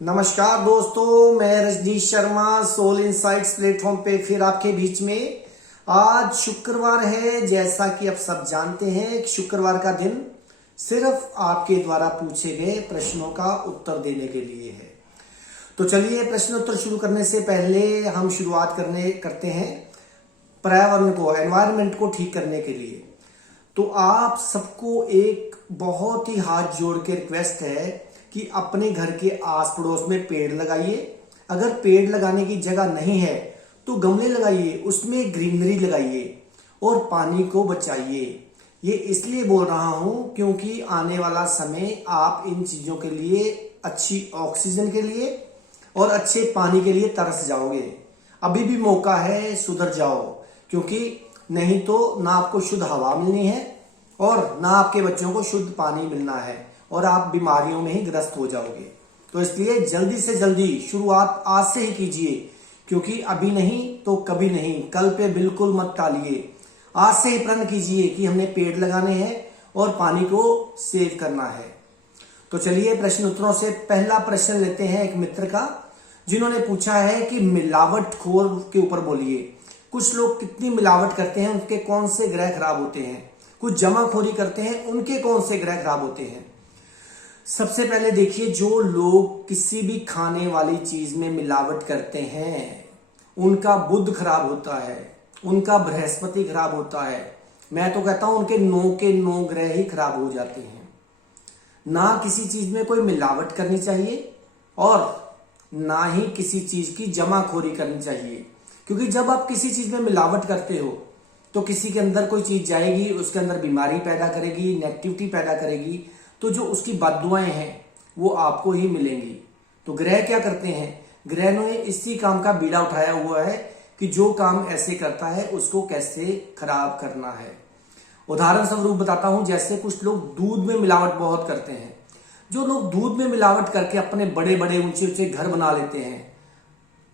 नमस्कार दोस्तों, मैं Rajneesh Sharma Soul Insights platform पे फिर आपके बीच में। आज शुक्रवार है। जैसा कि आप सब जानते हैं कि शुक्रवार का दिन सिर्फ आपके द्वारा पूछे गए प्रश्नों का उत्तर देने के लिए है। तो चलिए, प्रश्न उत्तर शुरू करने से पहले हम शुरुआत करते हैं पर्यावरण को, एनवायरनमेंट को ठीक करने के लिए। तो आप सबको एक बहुत ही हाथ जोड़ के रिक्वेस्ट है कि अपने घर के आस पड़ोस में पेड़ लगाइए। अगर पेड़ लगाने की जगह नहीं है तो गमले लगाइए, उसमें ग्रीनरी लगाइए और पानी को बचाइए। ये इसलिए बोल रहा हूं क्योंकि आने वाला समय आप इन चीजों के लिए, अच्छी ऑक्सीजन के लिए और अच्छे पानी के लिए तरस जाओगे। अभी भी मौका है, सुधर जाओ, क्योंकि नहीं तो ना आपको शुद्ध हवा मिलनी है और ना आपके बच्चों को शुद्ध पानी मिलना है और आप बीमारियों में ही ग्रस्त हो जाओगे। तो इसलिए जल्दी से जल्दी शुरुआत आज से ही कीजिए, क्योंकि अभी नहीं तो कभी नहीं, कल पे बिल्कुल मत टालिए। आज से ही प्रण कीजिए कि हमने पेड़ लगाने हैं और पानी को सेव करना है। तो चलिए, प्रश्न उत्तरों से पहला प्रश्न लेते हैं एक मित्र का, जिन्होंने पूछा है कि मिलावटखोर के ऊपर बोलिए। कुछ लोग कितनी मिलावट करते हैं, उनके कौन से ग्रह खराब होते हैं। कुछ जमाखोरी करते हैं, उनके कौन से ग्रह खराब होते हैं। सबसे पहले देखिए, जो लोग किसी भी खाने वाली चीज में मिलावट करते हैं उनका बुध खराब होता है, उनका बृहस्पति खराब होता है। मैं तो कहता हूं उनके 9 के 9 ग्रह ही खराब हो जाते हैं। ना किसी चीज में कोई मिलावट करनी चाहिए और ना ही किसी चीज की जमाखोरी करनी चाहिए, क्योंकि जब आप किसी चीज में मिलावट करते हो तो किसी के अंदर कोई चीज जाएगी, उसके अंदर बीमारी पैदा करेगी, नेगेटिविटी पैदा करेगी, तो जो उसकी बददुआएं हैं वो आपको ही मिलेंगी। तो ग्रह क्या करते हैं, ग्रह ने इसी काम का बीड़ा उठाया हुआ है कि जो काम ऐसे करता है उसको कैसे खराब करना है। उदाहरण स्वरूप बताता हूं, जैसे कुछ लोग दूध में मिलावट बहुत करते हैं। जो लोग दूध में मिलावट करके अपने बड़े बड़े ऊंचे ऊंचे घर बना लेते हैं,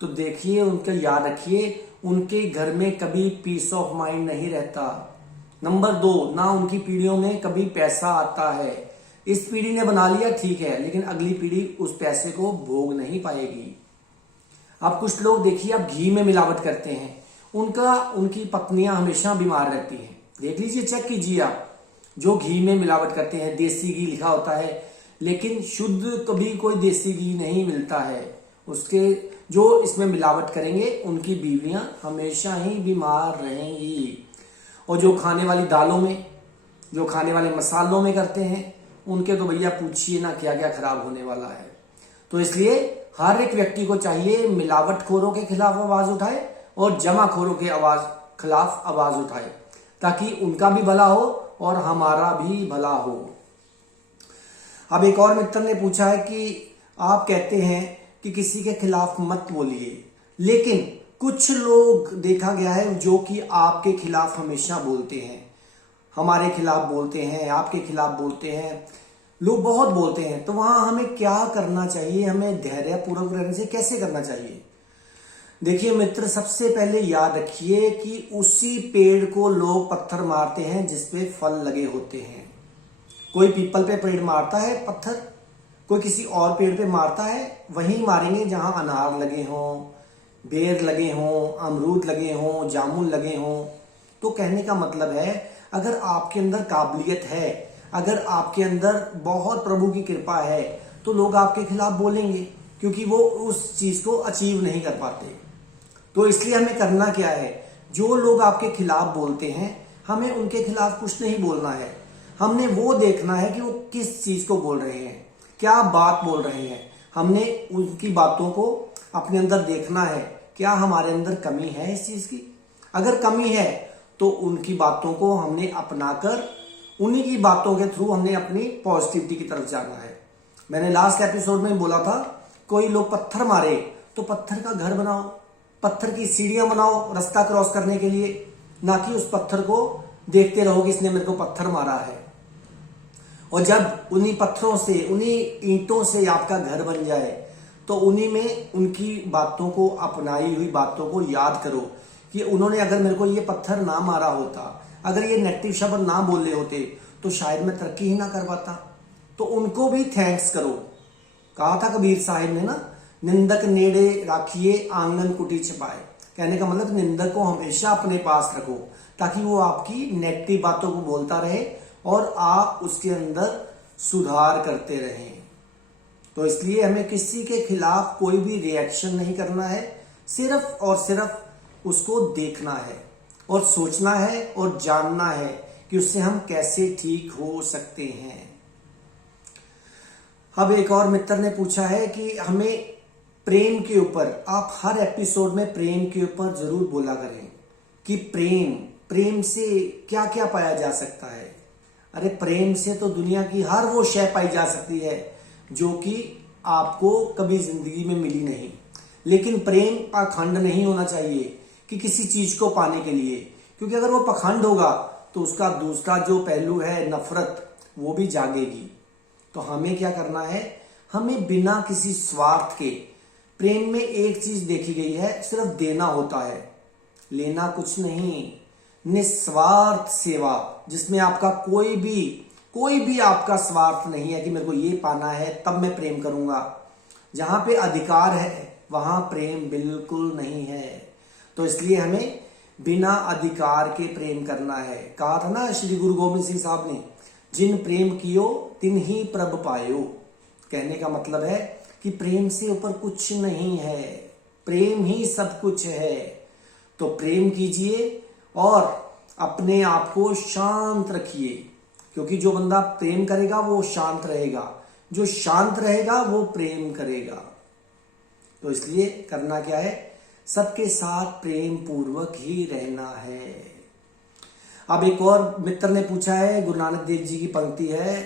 तो देखिए, उनका याद रखिए, उनके घर में कभी पीस ऑफ माइंड नहीं रहता। नंबर 2, ना उनकी पीढ़ियों में कभी पैसा आता है। इस पीढ़ी ने बना लिया ठीक है, लेकिन अगली पीढ़ी उस पैसे को भोग नहीं पाएगी। अब कुछ लोग देखिए, आप घी में मिलावट करते हैं, उनकी पत्नियां हमेशा बीमार रहती हैं। देख लीजिए, चेक कीजिए आप, जो घी में मिलावट करते हैं, देसी घी लिखा होता है, लेकिन शुद्ध कभी कोई देसी घी नहीं मिलता है। उसके जो इसमें मिलावट करेंगे उनकी बीवियां हमेशा ही बीमार रहेंगी। और जो खाने वाली दालों में, जो खाने वाले मसालों में करते हैं, उनके तो भैया पूछिए ना क्या क्या खराब होने वाला है। तो इसलिए हर एक व्यक्ति को चाहिए मिलावटखोरों के खिलाफ आवाज उठाए और जमाखोरों के खिलाफ आवाज उठाए, ताकि उनका भी भला हो और हमारा भी भला हो। अब एक और मित्र ने पूछा है कि आप कहते हैं कि किसी के खिलाफ मत बोलिए, लेकिन कुछ लोग देखा गया है जो कि आपके खिलाफ हमेशा बोलते हैं, हमारे खिलाफ बोलते हैं, आपके खिलाफ बोलते हैं, लोग बहुत बोलते हैं। तो वहां हमें क्या करना चाहिए, हमें धैर्यपूर्वक रहने से कैसे करना चाहिए। देखिए मित्र, सबसे पहले याद रखिए कि उसी पेड़ को लोग पत्थर मारते हैं जिसपे फल लगे होते हैं। कोई पीपल पे पेड़ मारता है पत्थर, कोई किसी और पेड़ पे मारता है, वहीं मारेंगे जहां अनार लगे हों, बेर लगे हों, अमरूद लगे हों, जामुन लगे हों। तो कहने का मतलब है, अगर आपके अंदर काबिलियत है, अगर आपके अंदर बहुत प्रभु की कृपा है, तो लोग आपके खिलाफ बोलेंगे, क्योंकि वो उस चीज को अचीव नहीं कर पाते। तो इसलिए हमें करना क्या है, जो लोग आपके खिलाफ बोलते हैं हमें उनके खिलाफ कुछ नहीं बोलना है। हमने वो देखना है कि वो किस चीज को बोल रहे हैं, क्या बात बोल रहे हैं। हमने उनकी बातों को अपने अंदर देखना है, क्या हमारे अंदर कमी है इस चीज की। अगर कमी है तो उनकी बातों को हमने अपनाकर, उन्हीं की बातों के थ्रू हमने अपनी पॉजिटिविटी की तरफ जाना है। मैंने लास्ट एपिसोड में बोला था, कोई लोग पत्थर मारे तो पत्थर का घर बनाओ, पत्थर की सीढ़ियां बनाओ रास्ता क्रॉस करने के लिए, ना कि उस पत्थर को देखते रहो कि इसने मेरे को पत्थर मारा है। और जब उन्हीं पत्थरों से, उन्हीं ईंटों से आपका घर बन जाए, तो उन्हीं में उनकी बातों को, अपनाई हुई बातों को याद करो कि उन्होंने अगर मेरे को ये पत्थर ना मारा होता, अगर ये नेगेटिव शब्द ना बोले होते, तो शायद मैं तरक्की ही ना कर पाता। तो उनको भी थैंक्स करो, कहा था कबीर साहिब ने ना, निंदक नेड़े राखिए आंगन कुटी छिपाए। कहने का मतलब निंदक को हमेशा अपने पास रखो ताकि वो आपकी नेगेटिव बातों को बोलता रहे और आप उसके अंदर सुधार करते रहें। तो इसलिए हमें किसी के खिलाफ कोई भी रिएक्शन नहीं करना है, सिर्फ और सिर्फ उसको देखना है और सोचना है और जानना है कि उससे हम कैसे ठीक हो सकते हैं। अब एक और मित्र ने पूछा है कि हमें प्रेम के ऊपर, आप हर एपिसोड में प्रेम के ऊपर जरूर बोला करें कि प्रेम से क्या क्या पाया जा सकता है। अरे प्रेम से तो दुनिया की हर वो शय पाई जा सकती है जो कि आपको कभी जिंदगी में मिली नहीं। लेकिन प्रेम पाखंड नहीं होना चाहिए कि किसी चीज को पाने के लिए, क्योंकि अगर वो पाखंड होगा तो उसका दूसरा जो पहलू है नफरत, वो भी जागेगी। तो हमें क्या करना है, हमें बिना किसी स्वार्थ के, प्रेम में एक चीज देखी गई है, सिर्फ देना होता है, लेना कुछ नहीं। निस्वार्थ सेवा जिसमें आपका कोई भी आपका स्वार्थ नहीं है कि मेरे को ये पाना है तब मैं प्रेम करूंगा। जहां पे अधिकार है वहां प्रेम बिल्कुल नहीं है। तो इसलिए हमें बिना अधिकार के प्रेम करना है। कहा था ना श्री गुरु गोविंद सिंह साहब ने, जिन प्रेम कियो तिन ही प्रभ पायो। कहने का मतलब है कि प्रेम से ऊपर कुछ नहीं है, प्रेम ही सब कुछ है। तो प्रेम कीजिए और अपने आप को शांत रखिए, क्योंकि जो बंदा प्रेम करेगा वो शांत रहेगा, जो शांत रहेगा वो प्रेम करेगा। तो इसलिए करना क्या है, सबके साथ प्रेम पूर्वक ही रहना है। अब एक और मित्र ने पूछा है, गुरु नानक देव जी की पंक्ति है,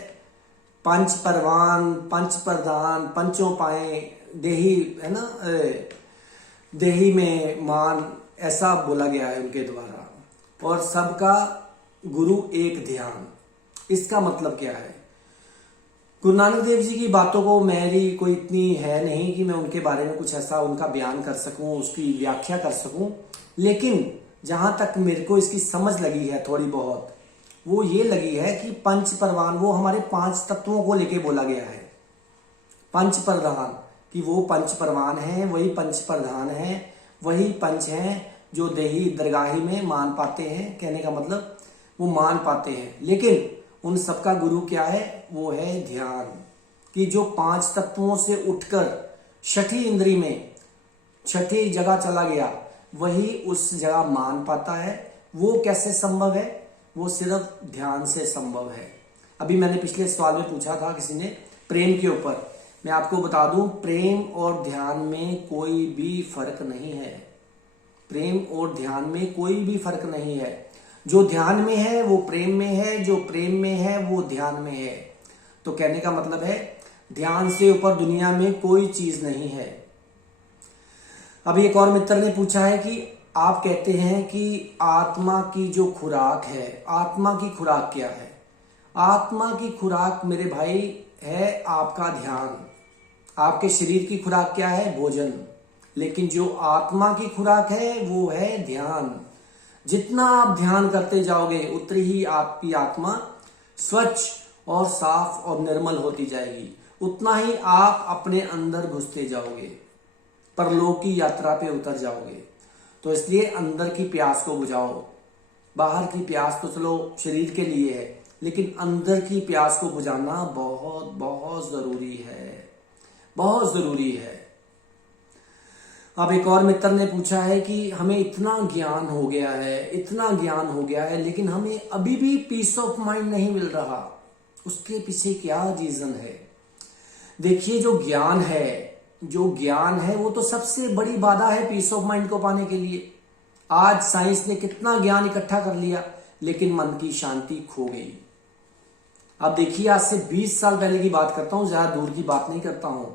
पंच परवान पंच प्रधान पंचों पाए देही, है ना, देही में मान, ऐसा बोला गया है उनके द्वारा। और सबका गुरु एक ध्यान, इसका मतलब क्या है? गुरु नानक देव जी की बातों को मेरी कोई इतनी है नहीं कि मैं उनके बारे में कुछ ऐसा उनका बयान कर सकूं, उसकी व्याख्या कर सकूं। लेकिन जहां तक मेरे को इसकी समझ लगी है थोड़ी बहुत, वो ये लगी है कि पंच परवान, वो हमारे 5 तत्वों को लेके बोला गया है। पंच प्रधान कि वो पंच परवान है, वही पंच प्रधान है, वही पंच हैं जो देही दरगाही में मान पाते हैं। कहने का मतलब वो मान पाते हैं, लेकिन उन सबका गुरु क्या है? वो है ध्यान। कि जो 5 तत्वों से उठकर छठी इंद्री में छठी जगह चला गया, वही उस जगह मान पाता है। वो कैसे संभव है? वो सिर्फ ध्यान से संभव है। अभी मैंने पिछले सवाल में पूछा था किसी ने प्रेम के ऊपर, मैं आपको बता दूं, प्रेम और ध्यान में कोई भी फर्क नहीं है। प्रेम और ध्यान में कोई भी फर्क नहीं है। जो ध्यान में है वो प्रेम में है, जो प्रेम में है वो ध्यान में है। तो कहने का मतलब है ध्यान से ऊपर दुनिया में कोई चीज नहीं है। अभी एक और मित्र ने पूछा है कि आप कहते हैं कि आत्मा की जो खुराक है, आत्मा की खुराक क्या है? आत्मा की खुराक मेरे भाई है आपका ध्यान। आपके शरीर की खुराक क्या है? भोजन। लेकिन जो आत्मा की खुराक है वो है ध्यान। जितना आप ध्यान करते जाओगे उतनी ही आपकी आत्मा स्वच्छ और साफ और निर्मल होती जाएगी, उतना ही आप अपने अंदर घुसते जाओगे, परलोक की यात्रा पे उतर जाओगे। तो इसलिए अंदर की प्यास को बुझाओ। बाहर की प्यास तो चलो शरीर के लिए है, लेकिन अंदर की प्यास को बुझाना बहुत बहुत जरूरी है, बहुत जरूरी है। अब एक और मित्र ने पूछा है कि हमें इतना ज्ञान हो गया है, इतना ज्ञान हो गया है, लेकिन हमें अभी भी पीस ऑफ माइंड नहीं मिल रहा। उसके पीछे क्या रीजन है? देखिए, जो ज्ञान है वो तो सबसे बड़ी बाधा है पीस ऑफ माइंड को पाने के लिए। आज साइंस ने कितना ज्ञान इकट्ठा कर लिया, लेकिन मन की शांति खो गई। अब देखिए, आज से 20 साल पहले की बात करता हूं, ज्यादा दूर की बात नहीं करता हूं।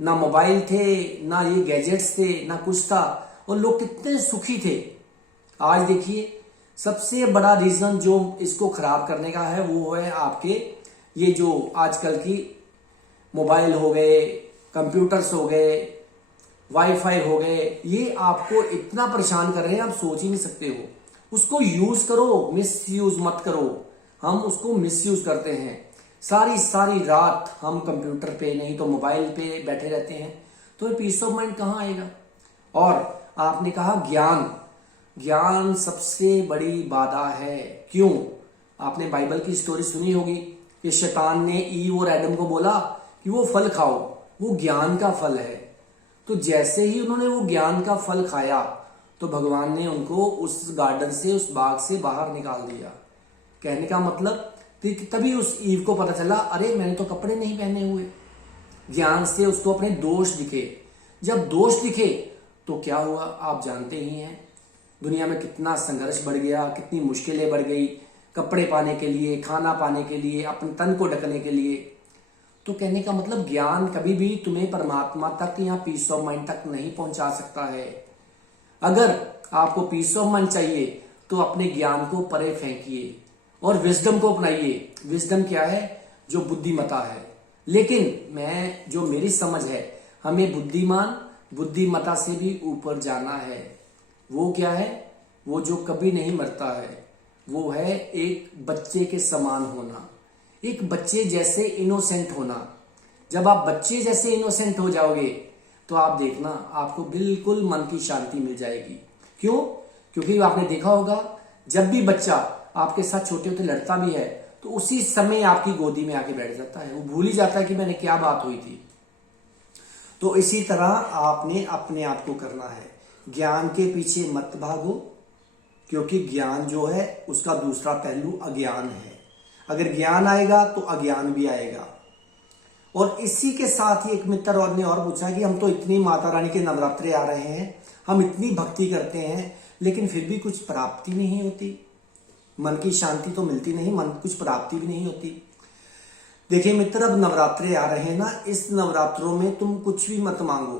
ना मोबाइल थे, ना ये गैजेट्स थे, ना कुछ था, और लोग कितने सुखी थे। आज देखिए, सबसे बड़ा रीजन जो इसको खराब करने का है वो है आपके ये जो आजकल की मोबाइल हो गए, कंप्यूटर्स हो गए, वाईफाई हो गए, ये आपको इतना परेशान कर रहे हैं आप सोच ही नहीं सकते हो। उसको यूज करो, मिस यूज मत करो। हम उसको मिस यूज करते हैं। सारी सारी रात हम कंप्यूटर पे नहीं तो मोबाइल पे बैठे रहते हैं, तो ये पीस ऑफ माइंड कहाँ आएगा। और आपने कहा ज्ञान, ज्ञान सबसे बड़ी बाधा है। क्यों? आपने बाइबल की स्टोरी सुनी होगी कि शैतान ने ईव और एडम को बोला कि वो फल खाओ, वो ज्ञान का फल है। तो जैसे ही उन्होंने वो ज्ञान का फल खाया तो भगवान ने उनको उस गार्डन से, उस बाग से बाहर निकाल दिया। कहने का मतलब तभी उस ईव को पता चला, अरे मैंने तो कपड़े नहीं पहने हुए। ज्ञान से उसको अपने दोष दिखे। जब दोष दिखे तो क्या हुआ आप जानते ही हैं। दुनिया में कितना संघर्ष बढ़ गया, कितनी मुश्किलें बढ़ गई, कपड़े पाने के लिए, खाना पाने के लिए, अपने तन को ढकने के लिए। तो कहने का मतलब ज्ञान कभी भी तुम्हें परमात्मा तक या पीस ऑफ माइंड तक नहीं पहुंचा सकता है। अगर आपको पीस ऑफ माइंड चाहिए तो अपने ज्ञान को परे फेंकिए और विजडम को अपनाइए। विजडम क्या है? जो बुद्धिमता है। लेकिन जो मेरी समझ है, हमें बुद्धिमता से भी ऊपर जाना है। वो क्या है? वो जो कभी नहीं मरता है, वो है एक बच्चे के समान होना, एक बच्चे जैसे इनोसेंट होना। जब आप बच्चे जैसे इनोसेंट हो जाओगे तो आप देखना आपको बिल्कुल मन की शांति मिल जाएगी। क्यों? क्योंकि आपने देखा होगा जब भी बच्चा आपके साथ छोटे होते लड़ता भी है तो उसी समय आपकी गोदी में आके बैठ जाता है, वो भूल ही जाता है कि मैंने क्या बात हुई थी। तो इसी तरह आपने अपने आप को करना है, ज्ञान के पीछे मत भागो, क्योंकि ज्ञान जो है उसका दूसरा पहलू अज्ञान है। अगर ज्ञान आएगा तो अज्ञान भी आएगा। और इसी के साथ ही एक मित्र और ने और पूछा कि हम तो इतनी माता रानी के नवरात्रे आ रहे हैं, हम इतनी भक्ति करते हैं, लेकिन फिर भी कुछ प्राप्ति नहीं होती, मन की शांति तो मिलती नहीं, मन कुछ प्राप्ति भी नहीं होती। देखिए मित्र, अब नवरात्रे आ रहे हैं ना, इस नवरात्रों में तुम कुछ भी मत मांगो,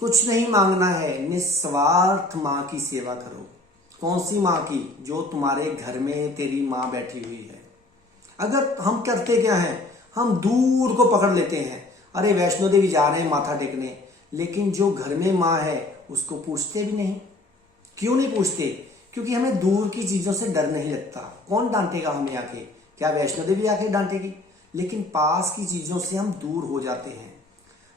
कुछ नहीं मांगना है, निस्वार्थ माँ की सेवा करो। कौन सी माँ की? जो तुम्हारे घर में तेरी माँ बैठी हुई है। अगर हम करते क्या हैं, हम दूर को पकड़ लेते हैं, अरे वैष्णो देवी जा रहे हैं माथा टेकने, लेकिन जो घर में माँ है उसको पूछते भी नहीं। क्यों नहीं पूछते? क्योंकि हमें दूर की चीजों से डर नहीं लगता। कौन डांटेगा हमें आके? क्या वैष्णो देवी आके डांटेगी? लेकिन पास की चीजों से हम दूर हो जाते हैं।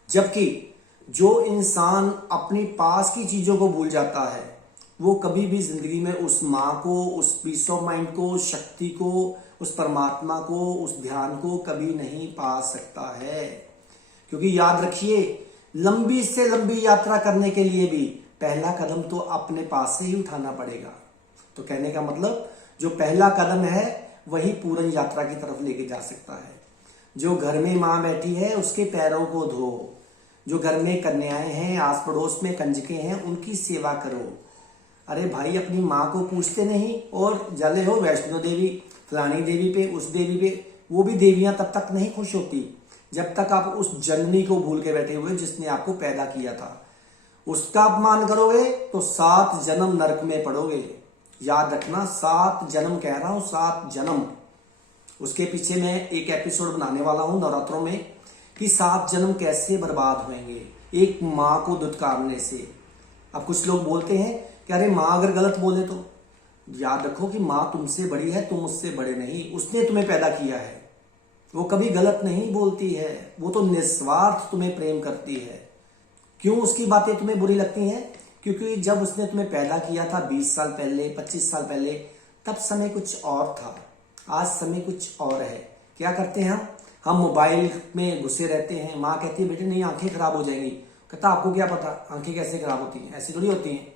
जबकि जो इंसान अपनी पास की चीजों को भूल जाता है वो कभी भी जिंदगी में उस माँ को, उस पीस ऑफ माइंड को, उस शक्ति को, उस परमात्मा को, उस ध्यान को कभी नहीं पा सकता है। क्योंकि याद रखिए, लंबी से लंबी यात्रा करने के लिए भी पहला कदम तो अपने पास से ही उठाना पड़ेगा। तो कहने का मतलब जो पहला कदम है वही पूर्ण यात्रा की तरफ लेके जा सकता है। जो घर में माँ बैठी है उसके पैरों को धो, जो घर में कन्याएं हैं, आस पड़ोस में कंजके हैं, उनकी सेवा करो। अरे भाई, अपनी माँ को पूछते नहीं और जले हो वैष्णो देवी, फलानी देवी पे, उस देवी पे। वो भी देवियां तब तक नहीं खुश होती जब तक आप उस जननी को भूल के बैठे हुए जिसने आपको पैदा किया था। उसका अपमान करोगे तो 7 जन्म नरक में पड़ोगे। याद रखना, 7 जन्म कह रहा हूं, 7 जन्म। उसके पीछे मैं एक एपिसोड बनाने वाला हूं नवरात्रों में कि 7 जन्म कैसे बर्बाद होंगे एक माँ को दुत्कारने से। अब कुछ लोग बोलते हैं कि अरे माँ अगर गलत बोले तो, याद रखो कि माँ तुमसे बड़ी है, तुम उससे बड़े नहीं। उसने तुम्हें पैदा किया है, वो कभी गलत नहीं बोलती है, वो तो निस्वार्थ तुम्हें प्रेम करती है। क्यों उसकी बातें तुम्हें बुरी लगती हैं? क्योंकि जब उसने तुम्हें पैदा किया था 20 साल पहले, 25 साल पहले, तब समय कुछ और था, आज समय कुछ और है। क्या करते हैं हम मोबाइल में घुसे रहते हैं। माँ कहती है बेटे नहीं, आंखें खराब हो जाएंगी। कहता आपको क्या पता आंखें कैसे खराब होती हैं, ऐसी थोड़ी होती हैं।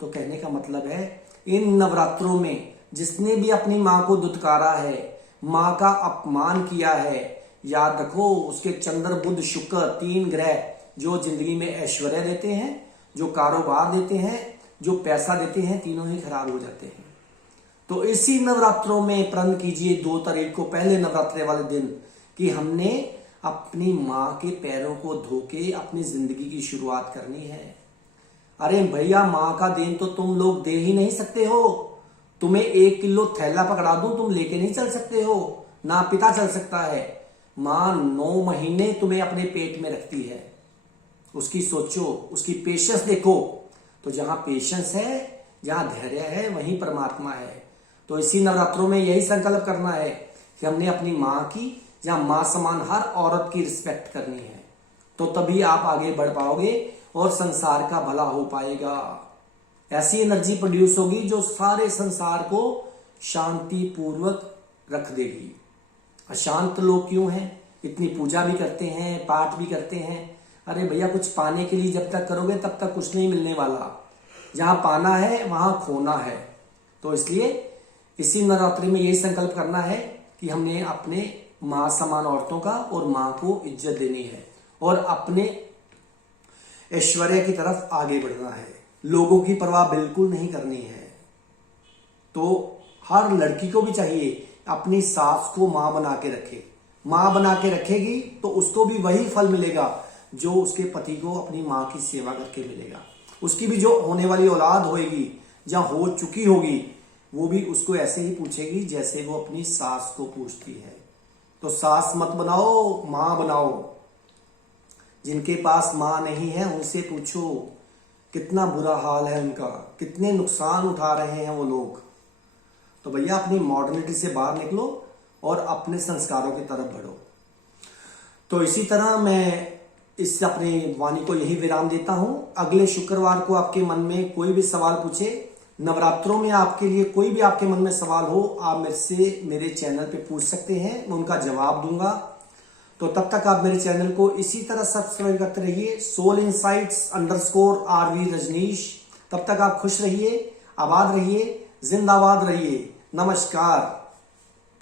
तो कहने का मतलब है, इन नवरात्रों में जिसने भी अपनी माँ को दुत्कारा है, माँ का अपमान किया है, याद रखो उसके चंद्र बुध शुक्र 3 ग्रह जो जिंदगी में ऐश्वर्य देते हैं, जो कारोबार देते हैं, जो पैसा देते हैं, तीनों ही खराब हो जाते हैं। तो इसी नवरात्रों में प्रण कीजिए 2 तारीख को, पहले नवरात्रे वाले दिन, कि हमने अपनी माँ के पैरों को धो के अपनी जिंदगी की शुरुआत करनी है। अरे भैया, माँ का देन तो तुम लोग दे ही नहीं सकते हो। तुम्हें 1 किलो थैला पकड़ा दूं, तुम लेके नहीं चल सकते हो, ना पिता चल सकता है। माँ 9 महीने तुम्हें अपने पेट में रखती है, उसकी सोचो, उसकी पेशेंस देखो। तो जहां पेशेंस है, जहां धैर्य है, वहीं परमात्मा है। तो इसी नवरात्रों में यही संकल्प करना है कि हमने अपनी माँ की जहां मां समान हर औरत की रिस्पेक्ट करनी है, तो तभी आप आगे बढ़ पाओगे और संसार का भला हो पाएगा। ऐसी एनर्जी प्रोड्यूस होगी जो सारे संसार को शांति पूर्वक रख देगी। अशांत लोग क्यों हैं? इतनी पूजा भी करते हैं, पाठ भी करते हैं। अरे भैया, कुछ पाने के लिए जब तक करोगे तब तक कुछ नहीं मिलने वाला। जहां पाना है वहां खोना है। तो इसलिए इसी नवरात्रि में यही संकल्प करना है कि हमने अपने मां समान औरतों का और मां को इज्जत देनी है और अपने ऐश्वर्य की तरफ आगे बढ़ना है। लोगों की परवाह बिल्कुल नहीं करनी है। तो हर लड़की को भी चाहिए अपनी सास को मां बना के रखे। मां बना के रखेगी तो उसको भी वही फल मिलेगा जो उसके पति को अपनी मां की सेवा करके मिलेगा। उसकी भी जो होने वाली औलाद होगी, जहां हो चुकी होगी, वो भी उसको ऐसे ही पूछेगी जैसे वो अपनी सास को पूछती है। तो सास मत बनाओ, मां बनाओ। जिनके पास मां नहीं है उनसे पूछो कितना बुरा हाल है उनका, कितने नुकसान उठा रहे हैं वो लोग। तो भैया, अपनी मॉडर्निटी से बाहर निकलो और अपने संस्कारों की तरफ बढ़ो। तो इसी तरह मैं इस अपनी वाणी को यही विराम देता हूं। अगले शुक्रवार को आपके मन में कोई भी सवाल पूछे, नवरात्रों में आपके लिए कोई भी आपके मन में सवाल हो, आप मेरे से मेरे चैनल पे पूछ सकते हैं, मैं उनका जवाब दूंगा। तो तब तक आप मेरे चैनल को इसी तरह सब्सक्राइब करते रहिए, soulinsights_RV रजनीश। तब तक आप खुश रहिए, आबाद रहिए, जिंदाबाद रहिए। नमस्कार।